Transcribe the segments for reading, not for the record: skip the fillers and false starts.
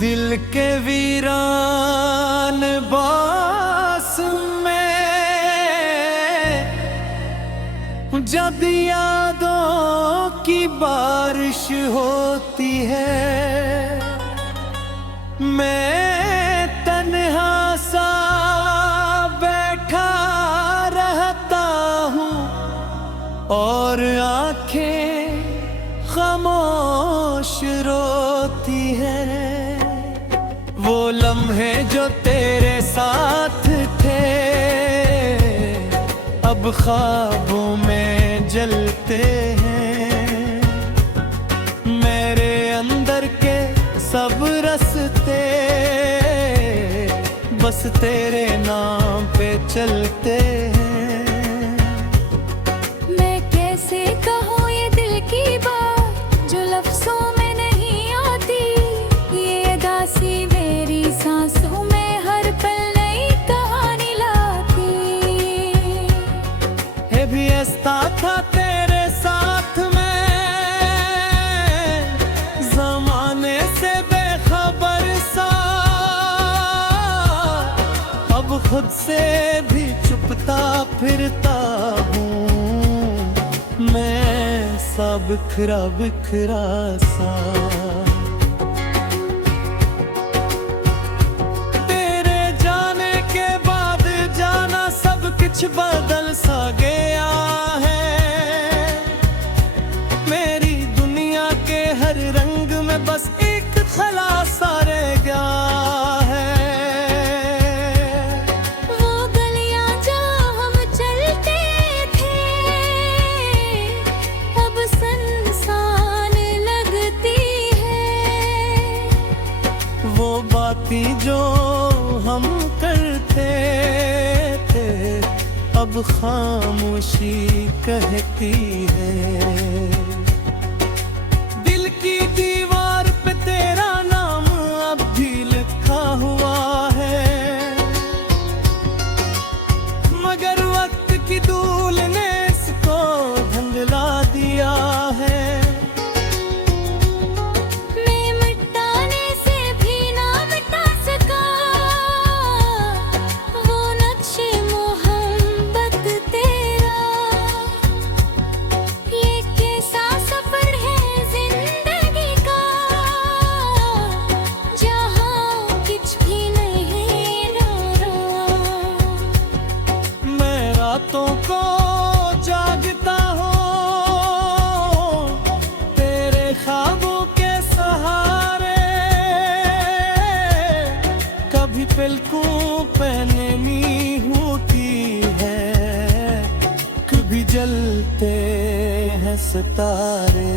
दिल के वीरान बास में जब यादों की बारिश होती है, मैं तन्हा सा बैठा रहता हूँ और आंखें खामोश रोती है। वो लम्हे जो तेरे साथ थे अब ख्वाबों में जलते हैं। मेरे अंदर के सब रास्ते बस तेरे नाम पे चलते हैं। मैं कैसे कहूँ ये दिल की बात जो लफ्जों में नहीं आती। ये दासी मेरी सांसों में हर पल नई कहानी लाती है। भी ऐसा था तेरे साथ में, जमाने से बेखबर सा, अब खुद से भी चुपता फिरता हूँ मैं, सा बिखरा बिखरा सा। तेरे जाने के बाद जाना सब कुछ बदल सा गया है। मेरी दुनिया के हर रंग में बस एक खलासा रह गया है। वो गलियां जहाँ हम चलते थे अब सुनसान लगती है। वो बातें जो हम करते थे अब खामोशी कहती है। दिल की दीवार पे तेरा नाम अब भी लिखा हुआ है, मगर वक्त की धूल ने इसको धुंधला दिया है। मैं मिटाने से भी ना मिटा सका वो नक्शे मोहब्बत तेरा। ये कैसा सफर है जिंदगी का जहाँ कुछ भी नहीं रहा। मैं रातों को जागता हूँ तेरे ख्वाबों के सहारे। कभी पलकों पे नमी होती है, कभी जलते हैं सितारे।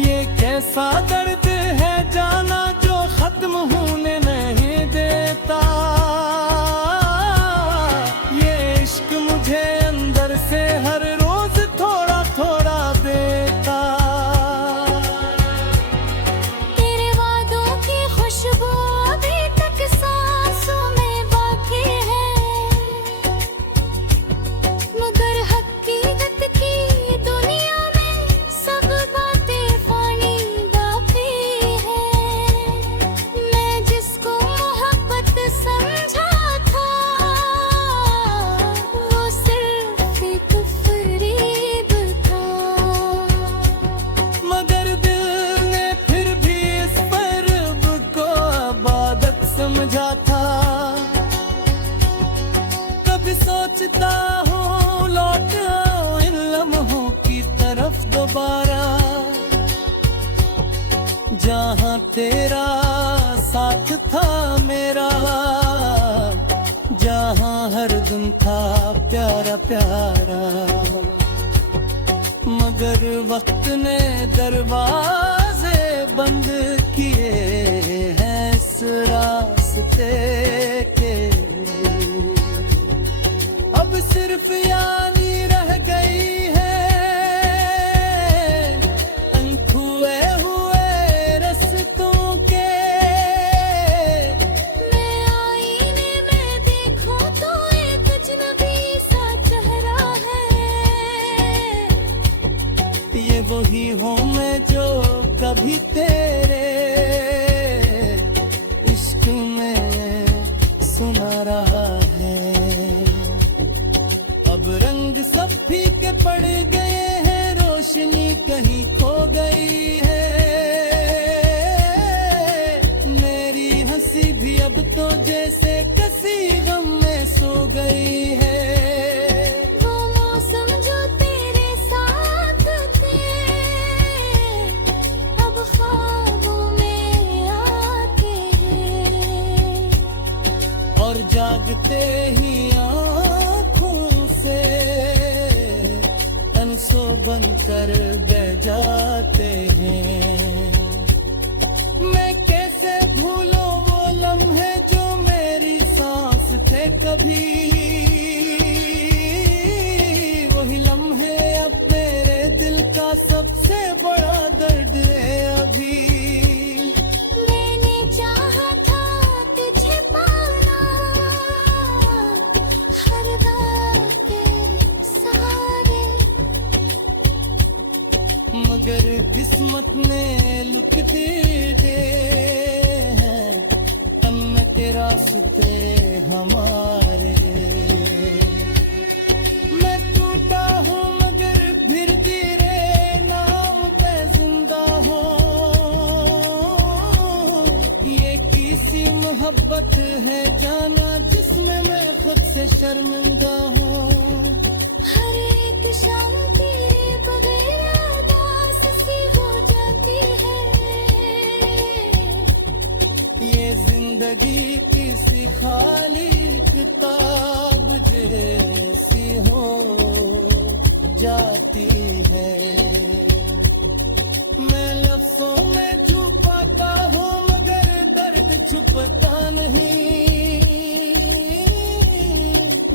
ये कैसा दर्द है जाना जो खत्म होने नहीं देता। ये इश्क मुझे अंदर से हर रोज थोड़ा थोड़ा देता। तेरे वादों की खुशबू अभी तक सांसों में बाकी है, मगर हकीकत की दुनिया में सब बातें फानी बाकी है। मैं जिसको मोहब्बत समझा था वो सिर्फ एक फरेब था। मगर दिल ने फिर भी इस फर्ब को इबादत समझा था। कभी सोचता हूँ लौट आओ इन लम्हों की तरफ दोबारा, जहाँ तेरा साथ था मेरा, जहाँ हर दिन था प्यारा प्यारा। मगर वक्त ने दरवाजे बंद किए हैं इस रास्ते के। अब सिर्फ यानी रह गई है अनछुए हुए रास्तों के। मैं आईने में देखूं तो एक अजनबी सा चेहरा है। ये वही हूँ मैं जो कभी तेरे पड़ गए हैं, रोशनी कहीं खो गई है। मेरी हंसी भी अब तो जैसे किसी गम में सो गई है। वो मौसम जो तेरे साथ थे अब ख्वाबों में आते हैं, और जागते ही आँखों से अनसो बनकर बह जाते हैं। मैं कैसे भूलूं वो लम्हे जो मेरी सांस थे कभी, वही लम्हे अब मेरे दिल का सबसे बड़ा दर्द है अभी। मैंने चाहा था तुझे पाना हर रात के सहारे, मगर किस्मत ने लुट दे हैं अन्न के रास्ते हमारे। मैं टूटा हूँ मगर फिर तेरे नाम पे जिंदा हूँ। ये किसी मोहब्बत है जाना जिसमें मैं खुद से शर्मिंदा हूँ। हर एक शाम तेरे बगैर उदास सी हो जाती है। ये जिंदगी किसी खाली किताब जैसी हो जाती है। मैं लफ्ज़ों में छुपाता हूँ मगर दर्द छुपता नहीं।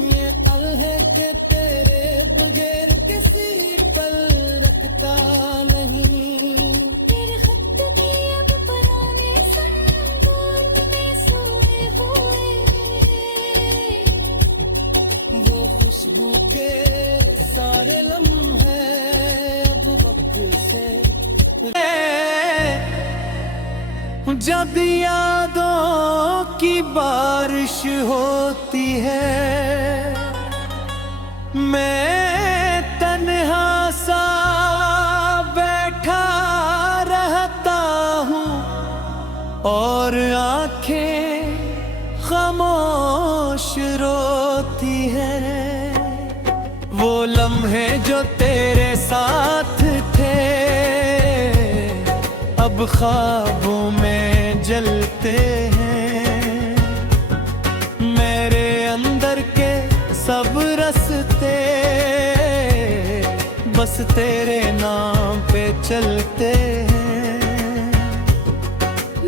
ये अलह के तेरे बगैर किसी पल रखता नहीं। तेरे खत की अब पुराने संगोर में सोए हुए, वो खुशबू के सारे लम्हे अब वक्त से जब यादों की बारिश होती है, मैं तन्हा सा बैठा रहता हूँ और आंखें खामोश रोती है। वो लम्हे जो तेरे साथ थे अब ख्वाबों में जलते हैं। मेरे अंदर के सब रस्ते बस तेरे नाम पे चलते हैं।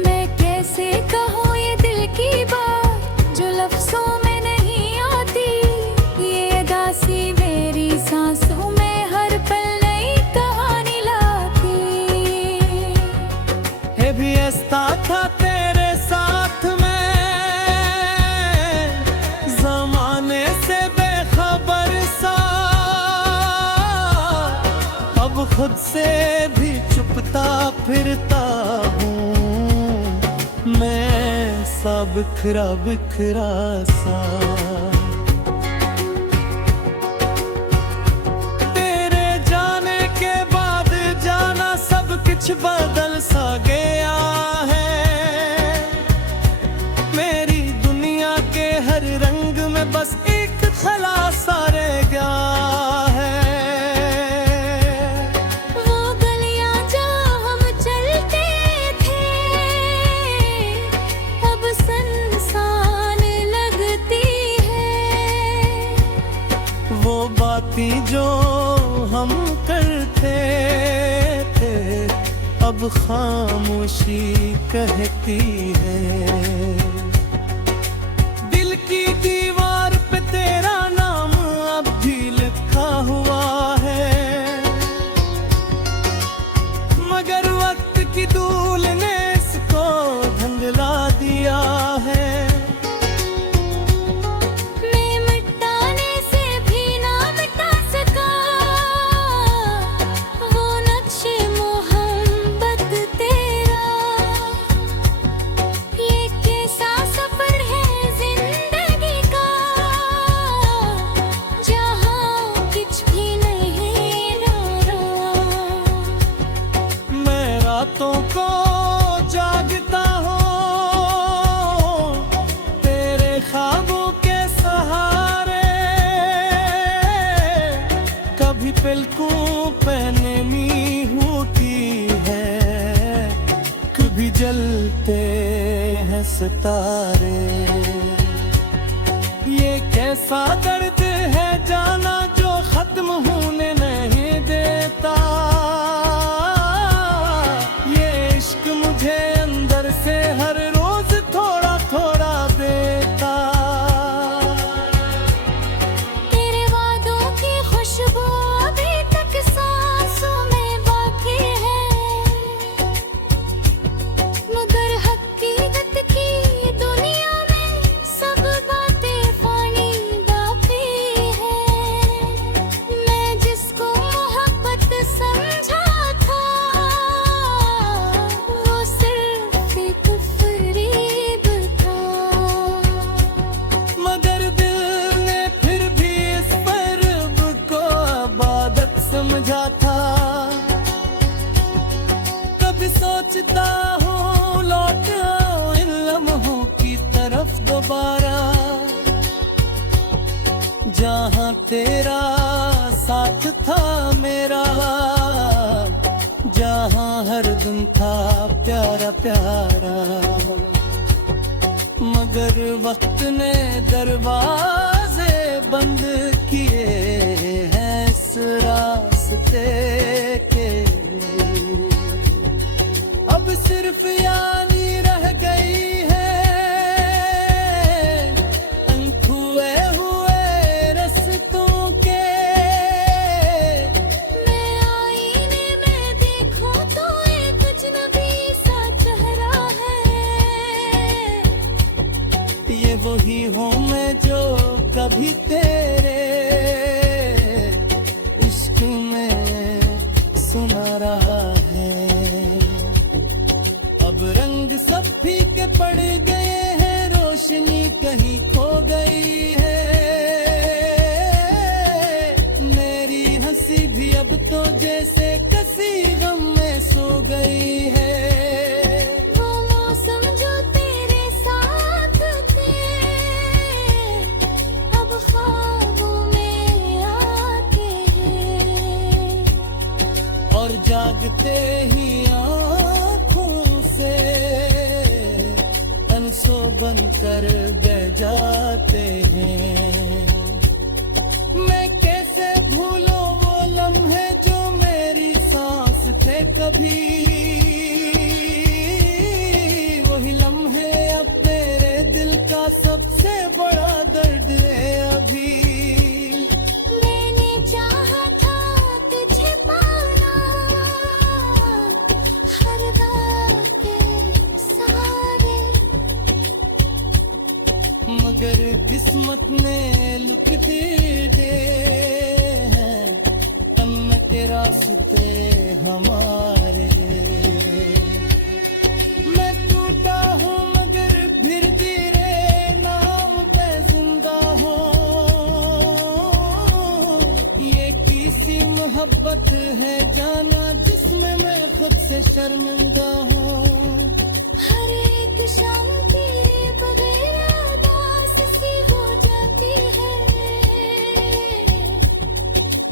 मैं कैसे कहूँ ये दिल की बात जो लफ्जों में नहीं आती। ये दासी मेरी सांसों में हर पल नई कहानी लाती है। भी ऐसा था तेरे साथ में जमाने से बेखबर सा, अब खुद से भी चुपता फिरता हूँ मैं सा बिखरा बिखरा सा। तेरे जाने के बाद जाना सब कुछ बदल सा गया है। मेरी दुनिया के हर रंग में बस एक खलासा रह गया है। वो गलियां जहाँ हम चलते थे अब सुनसान लगती है। वो बातें जो हम करते थे अब खामोशी कहती है। दिल की दीवार पे तेरा नाम अब भी लिखा हुआ है, मगर वक्त की धूल ने इसको धुंधला दिया है। मैं मिटाने से भी ना मिटा सका वो नक्शे मोहब्बत तेरा। ये कैसा आंखों पे नमी होती है, कभी जलते हैं सितारे। ये कैसा दर्द है जाना जो खत्म होने नहीं देता, ये इश्क मुझे अंदर से हर रोज थोड़ा थोड़ा देता। तेरे वादों की खुशबू अभी तक सांसों में बाकी है, मगर हकीकत की दुनिया में सब बातें फानी बाकी है। मैं जिसको मोहब्बत समझा था, वो सिर्फ एक फरेब था। मगर दिल ने फिर भी इस फर्ब को इबादत समझा था। कभी सोचता हूँ लौट आओ इन लम्हों की तरफ दोबारा, जहाँ तेरा साथ था मेरा, जहाँ हर दिन था प्यारा प्यारा। मगर वक्त ने दरवाजे बंद किए हैं इस रास्ते के। अब सिर्फ यानी रह गई है अनछुए हुए रस्तों के। मैं आईने में देखूं तो एक अजनबी सा चेहरा है, ये वही हूँ मैं जो कभी तेरे इश्क में सुना रहा है। अब रंग सब फीके पड़ गए हैं, रोशनी कहीं खो गई है। मेरी हंसी भी अब तो जैसे किसी गम में सो गई है। वो मौसम जो तेरे साथ थे, अब ख्वाबों में आते हैं, और जागते ही आँखों से अनसो बन कर बह जाते हैं। मैं कैसे भूलूं वो लम्हे जो मेरी सांस थे कभी, वही लम्हे अब तेरे दिल का सबसे बड़ा दर्द है अभी। मैंने चाहा था तुझे पाना, हर बात के सारे, मगर किस्मत ने लुक दे हैं हम के रास्ते हमारे। मैं टूटा हूँ मगर फिर तेरे नाम पे जिंदा हूँ। ये किसी मोहब्बत है जाना जिसमें मैं खुद से शर्मिंदा हूँ। हर एक शाम तेरे बगैर उदास सी हो जाती है।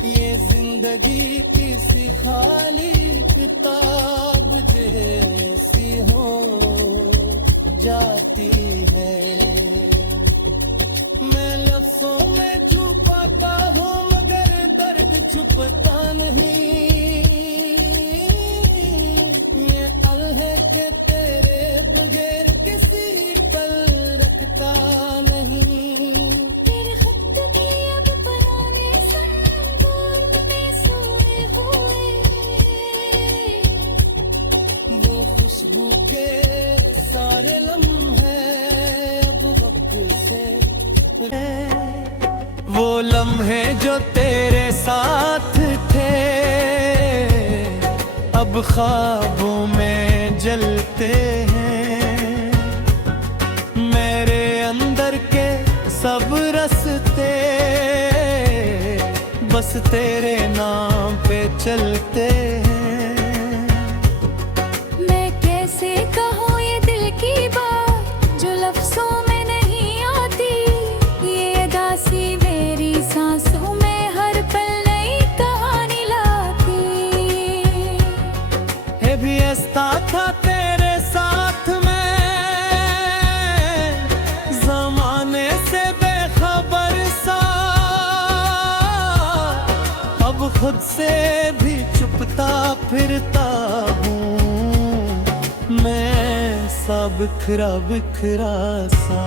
ये जिंदगी किसी खाली किताब जैसी हो जाती है। मैं लफ्जों में छुपाता हूँ मगर दर्द छुपता नहीं। ये अलह के तेरे बगैर किसी पल रखता नहीं। तेरे खत की अब पुराने संगूर में सोए हुए, वो खुशबू के सारे लम्हे अब वक्त से, वो लम्हे जो तेरे साथ थे अब ख्वाबों में जलते हैं। मेरे अंदर के सब रस्ते बस तेरे नाम पे चलते हैं। मैं कैसे कहूँ ये दिल की बात जो लफ्जों में नहीं आती। ये दासी मेरी सांसों में हर पल नई कहानी ला खुद से भी चुपता फिरता हूँ मैं सा बिखरा बिखरा सा।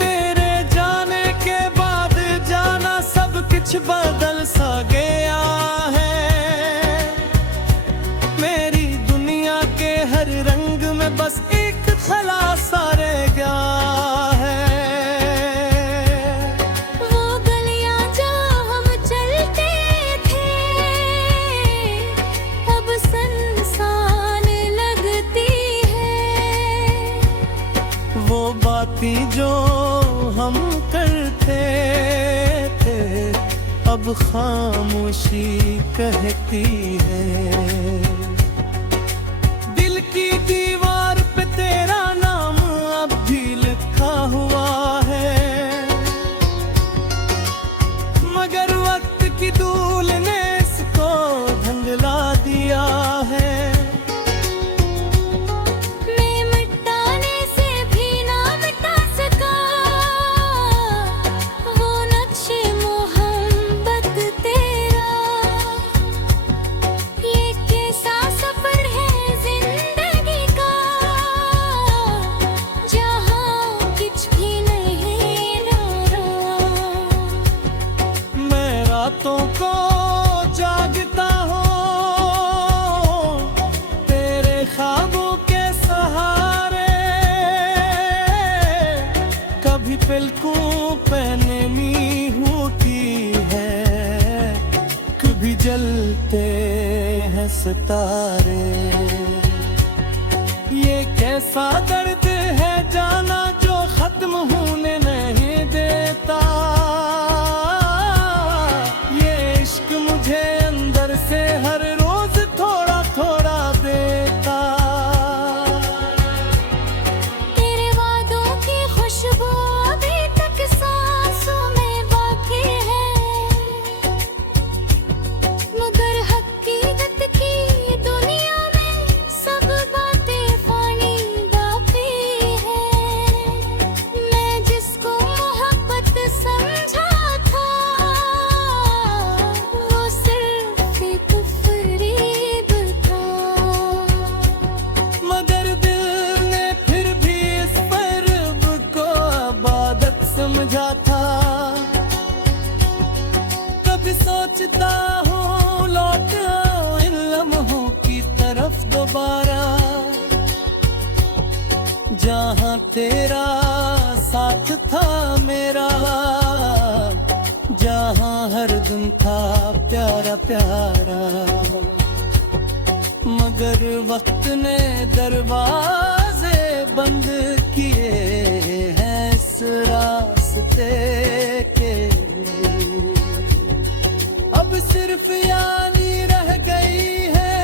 तेरे जाने के बाद जाना सब कुछ बदल सा गया है। मेरी दुनिया के हर रंग में बस एक खलासा रह गया है। वो गलियां जहाँ हम चलते थे अब सुनसान लगती है। वो बातें जो हम करते थे अब खामोशी कहती है। दिल की दीवार पे तेरा नाम अब भी लिखा हुआ है, मगर वक्त की धूल ने इसको धुंधला दिया है। मैं मिटाने से भी ना मिटा सका वो नक्शे मोहब्बत तेरा। ये कैसा सफर है जिंदगी का जहाँ कुछ भी नहीं रहा। मैं रातों को जागता हूँ तेरे ख्वाबों के सहारे। कभी पलकों पे नमी होती है, कभी जलते हैं सितारे। ये कैसा दर्द है जाना जो खत्म होने नहीं देता। ये इश्क मुझे अंदर से हर रोज थोड़ा थोड़ा देता। तेरे वादों की खुशबू अभी तक सांसों में बाकी है, मगर हकीकत की दुनिया में सब बातें फानी बाकी है। मैं जिसको मोहब्बत समझा था वो सिर्फ एक फरेब था, मगर दिल ने फिर भी इस फर्ब को इबादत समझा था। कभी सोचता हूँ लौट आऊं इन लम्हों की तरफ दोबारा, जहाँ तेरा साथ था मेरा, जहाँ हर दिन था प्यारा प्यारा। मगर वक्त ने दरवाजे बंद किए हैं इस रास्ते के। अब सिर्फ यानी रह गई है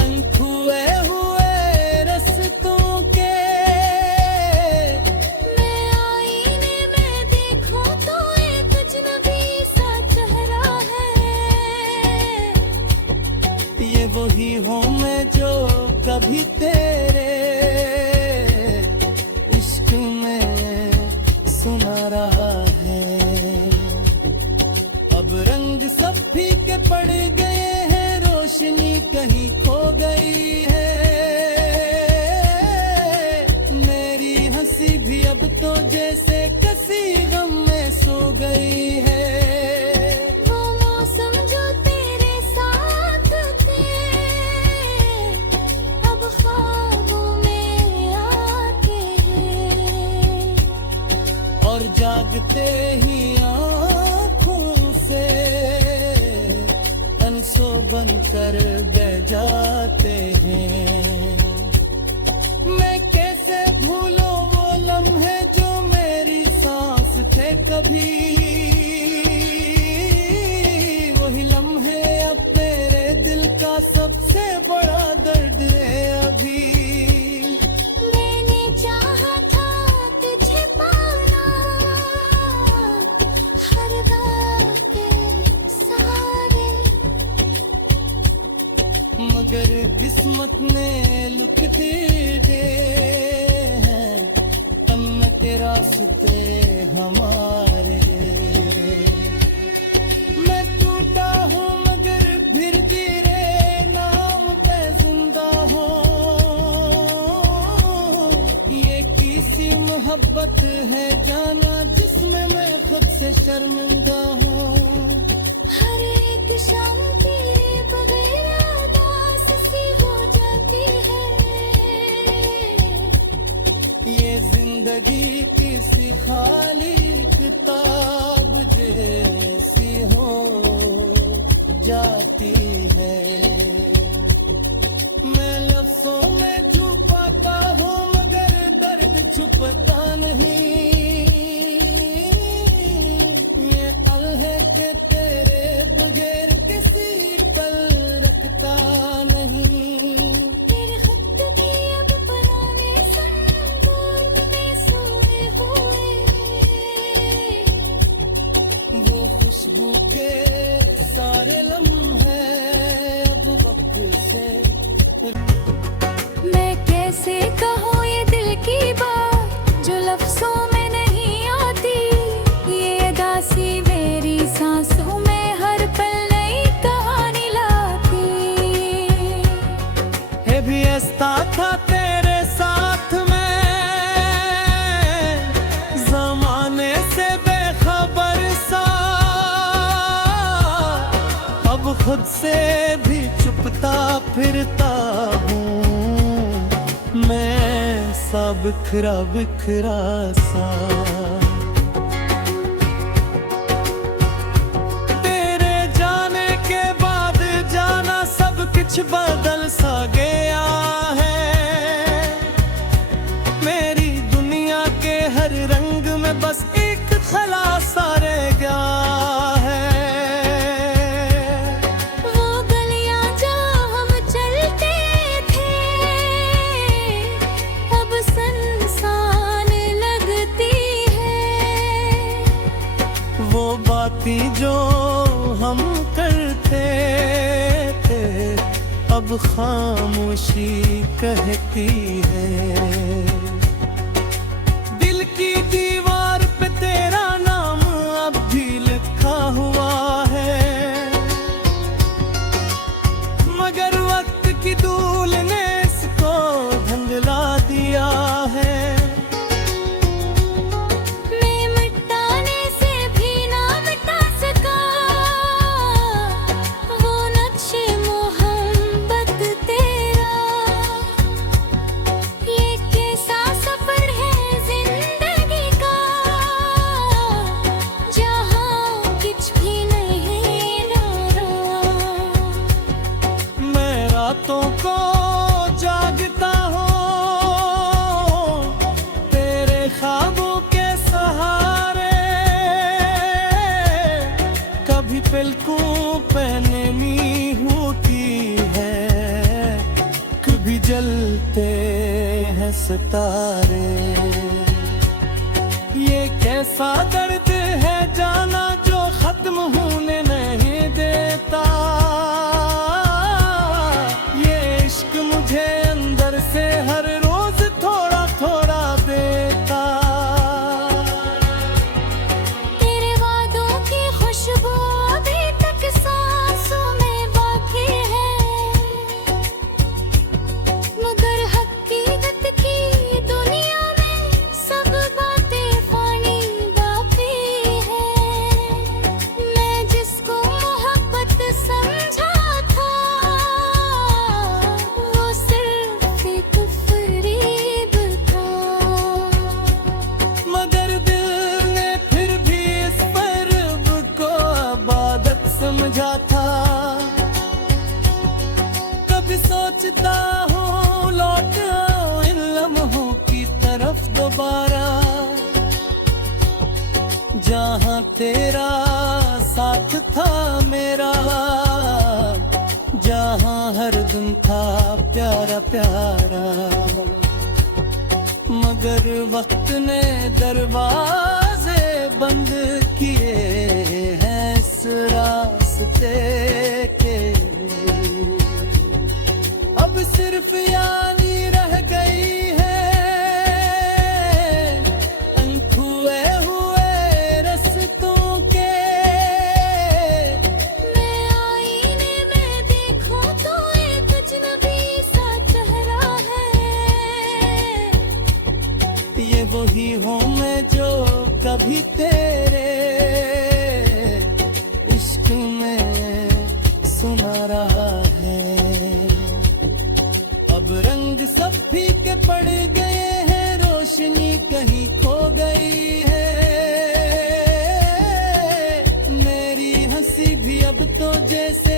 अनछुए हुए रस्तों के। मैं आईने में देखूं तो एक अजनबी सा चेहरा है। ये वही हूँ मैं जो कभी तेरे इश्क में सुना रहा है। अब रंग सब फीके पड़ गए हैं, रोशनी कहीं खो गई है। मेरी हंसी भी अब तो जैसे किसी गम में सो गई है। वो मौसम जो तेरे साथ थे अब ख्वाबों में आते हैं, और जागते ही आँखों से अनसो बनकर बह जाते हैं। मैं कैसे भूलूं वो लम्हे जो मेरी सांस थे कभी। वही लम्हे अब मेरे दिल का सबसे बड़ा दर्द है अभी। मैंने चाहा था तुझे पाना हर रात के सहारे, मगर किस्मत ने लुक दे हैं, तन्ने के रास्ते हमारे। मैं टूटा हूँ मगर फिर तेरे नाम पे जिंदा हूँ। ये किसी मोहब्बत है जाना जिसमें मैं खुद से शर्मिंदा हूँ। हर एक शाम तेरे बगैर उदास सी हो जाती है। ये जिंदगी किसी खाली किताब जैसी हो जाती है। मैं लफ्जों में छुपाता हूँ मगर दर्द छुपता नहीं। ये अल है कि तेरे बगैर किसी पल रखता नहीं। तेरे खत भी अब पुराने संगोर में सोए हुए। वो खुशबू के सारे लम्हे अब वक्त से। मैं कैसे कहूँ ये दिल की बात जो लफ्जों में नहीं आती। ये दासी मेरी सांसों में हर पल नई कहानी लाती। है भी ऐसा था तेरे साथ में, जमाने से बेखबर सा। अब खुद से भी छुपता फिरता हूँ मैं सा बिखरा बिखरा सा। तेरे जाने के बाद जाना सब कुछ बदल सा गया है। मेरी दुनिया के हर रंग में बस एक खलासा रह गया है। वो गलियां जहाँ हम चलते थे अब सुनसान लगती है। वो बातें जो हम करते थे अब खामोशी कहती है। दिल की दीवार पे तेरा नाम अब भी लिखा हुआ है मगर वक्त की धूल ने इसको धुंधला दिया है। मैं मिटाने से भी ना मिटा सका वो नक्शे मोहब्बत तेरा। ये कैसा सफर है जिंदगी का जहाँ कुछ भी नहीं रहा। मैं रातों को जागता हूँ तेरे ख्वाबों के सहारे। कभी पलकों पे नमी होती है कभी जलते हैं सितारे। ये कैसा दर्द है जाना जो खत्म होने नहीं देता। ये इश्क मुझे अंदर से हर रोज थोड़ा थोड़ा देता। तेरे वादों की खुशबू अभी तक सांसों में बाकी है मगर हकीकत की दुनिया में सब बातें फानी बाकी है। मैं जिसको मोहब्बत समझा था वो सिर्फ एक फरेब था। मगर दिल ने फिर भी इस पर्व को इबादत समझा था। कभी सोचता हूँ लौट आऊं इन लम्हों की तरफ दोबारा जहाँ तेरा साथ था मेरा। जहाँ हर दिन था प्यारा प्यारा मगर वक्त ने दरवाजे बंद किए हैं इस रास्ते के। अब सिर्फ यानी रह गई है वही हूँ मैं जो कभी तेरे इश्क में सुना रहा है। अब रंग सब फीके पड़ गए हैं, रोशनी कहीं खो गई है। मेरी हंसी भी अब तो जैसे